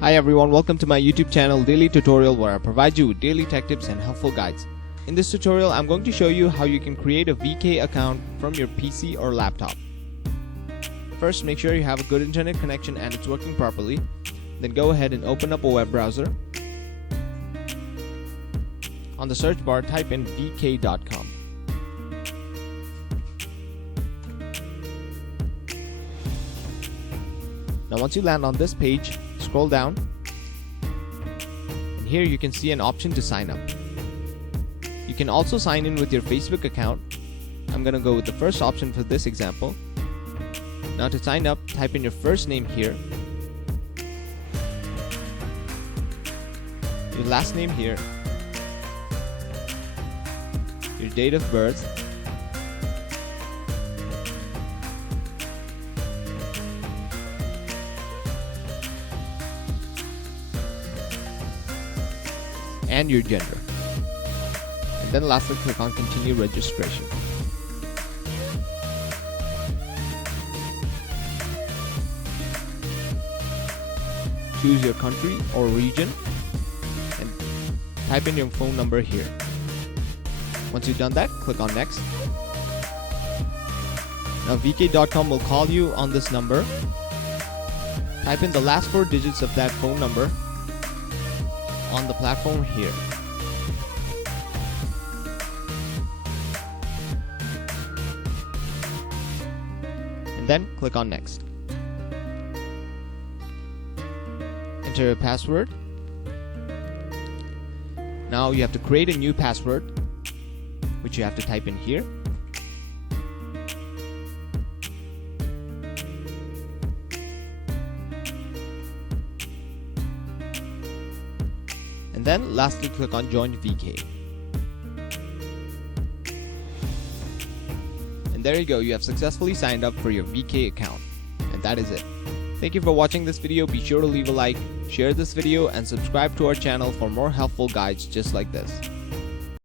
Hi everyone, welcome to my YouTube channel Daily Tutorial, where I provide you with daily tech tips and helpful guides. In this tutorial, I'm going to show you how you can create a VK account from your PC or laptop. First, make sure you have a good internet connection and it's working properly. Then go ahead and open up a web browser. On the search bar, type in vk.com. Now once you land on this page, scroll down, and here you can see an option to sign up. You can also sign in with your Facebook account. I'm gonna go with the first option for this example. Now to sign up, type in your first name here, your last name here, your date of birth, and your gender. And then lastly, click on continue registration. Choose your country or region and type in your phone number here. Once you've done that, click on next. Now vk.com will call you on this number. Type in the last 4 digits of that phone number on the platform here. And then click on next. Enter your password. Now you have to create a new password, which you have to type in here. And then lastly, click on join VK. And there you go, you have successfully signed up for your VK account. And that is it. Thank you for watching this video. Be sure to leave a like, share this video, and subscribe to our channel for more helpful guides just like this.